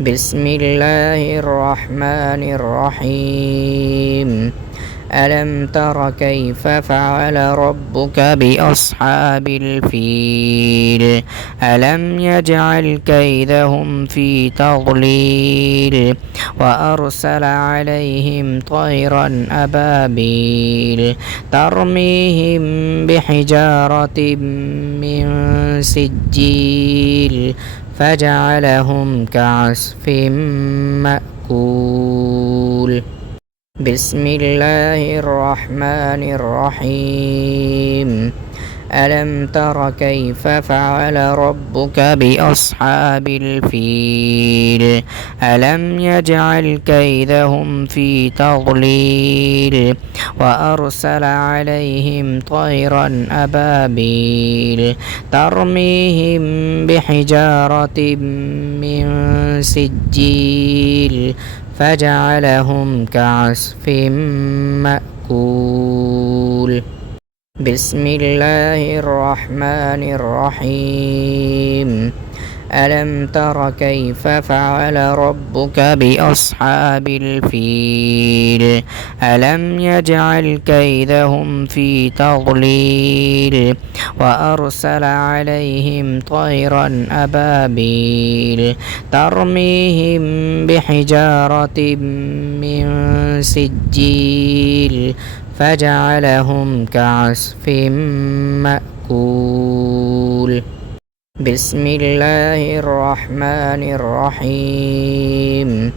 بسم الله الرحمن الرحيم. ألم تر كيف فعل ربك بأصحاب الفيل؟ ألم يجعل كيدهم في تضليل وأرسل عليهم طيرا أبابيل ترميهم بحجارة من سجيل فجعلهم كعصف مأكول. بسم الله الرحمن الرحيم. ألم تر كيف فعل ربك بأصحاب الفيل؟ ألم يجعل كيدهم في تضليل وأرسل عليهم طيرا أبابيل ترميهم بحجارة من سجيل فجعلهم كعصف مأكول. بسم الله الرحمن الرحيم. ألم تر كيف فعل ربك بأصحاب الفيل؟ ألم يجعل كيدهم في تضليل وأرسل عليهم طيرا أبابيل ترميهم بحجارة من سجيل فجعلهم كعصف مأكول. بسم الله الرحمن الرحيم.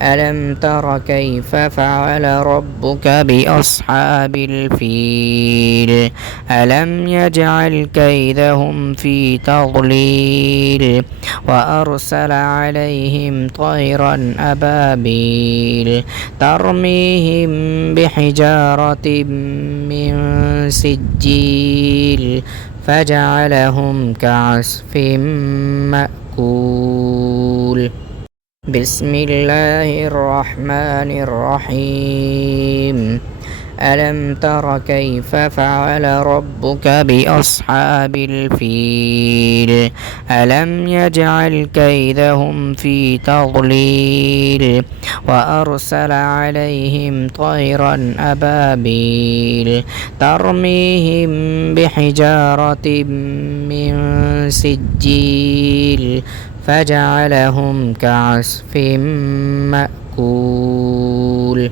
ألم تر كيف فعل ربك بأصحاب الفيل؟ ألم يجعل كيدهم في تضليل وأرسل عليهم طيرا أبابيل ترميهم بحجارة من سجيل فجعلهم كعصف مأكول. بسم الله الرحمن الرحيم. ألم تر كيف فعل ربك بأصحاب الفيل؟ ألم يجعل كيدهم في تضليل وأرسل عليهم طيرا أبابيل ترميهم بحجارة من سجيل فجعلهم كعصف مأكول.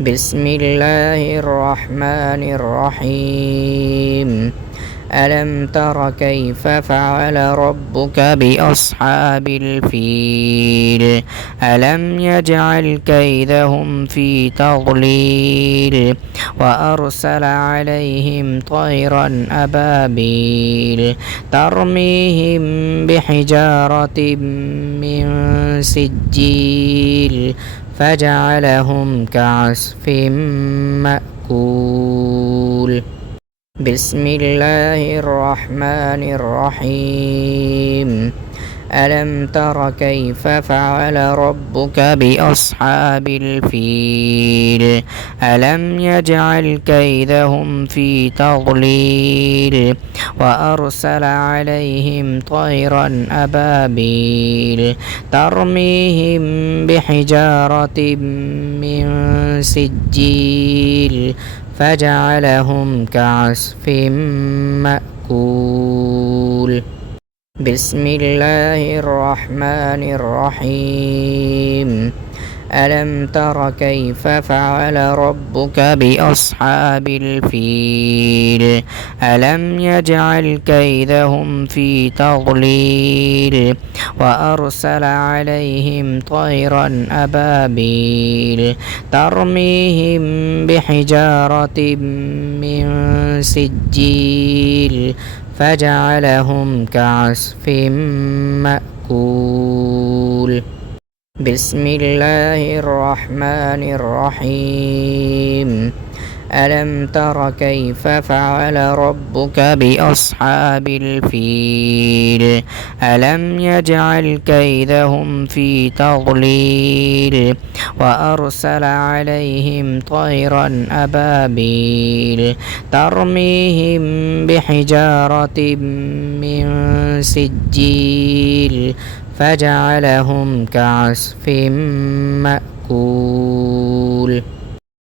بسم الله الرحمن الرحيم. ألم تر كيف فعل ربك بأصحاب الفيل؟ ألم يجعل كيدهم في تضليل وأرسل عليهم طيرا أبابيل ترميهم بحجارة من سجيل فجعلهم كعصف مأكول. بسم الله الرحمن الرحيم. ألم تر كيف فعل ربك بأصحاب الفيل؟ ألم يجعل كيدهم في تضليل وأرسل عليهم طيرا أبابيل ترميهم بحجارة من سجيل فجعلهم كعصف مأكول. بسم الله الرحمن الرحيم. ألم تر كيف فعل ربك بأصحاب الفيل؟ ألم يجعل كيدهم في تضليل وأرسل عليهم طيرا أبابيل ترميهم بحجارة من سجيل فجعلهم كعصف مأكول. بسم الله الرحمن الرحيم. ألم تر كيف فعل ربك بأصحاب الفيل؟ ألم يجعل كيدهم في تضليل وأرسل عليهم طيرا أبابيل ترميهم بحجارة من سجيل فجعلهم كعصف مأكول.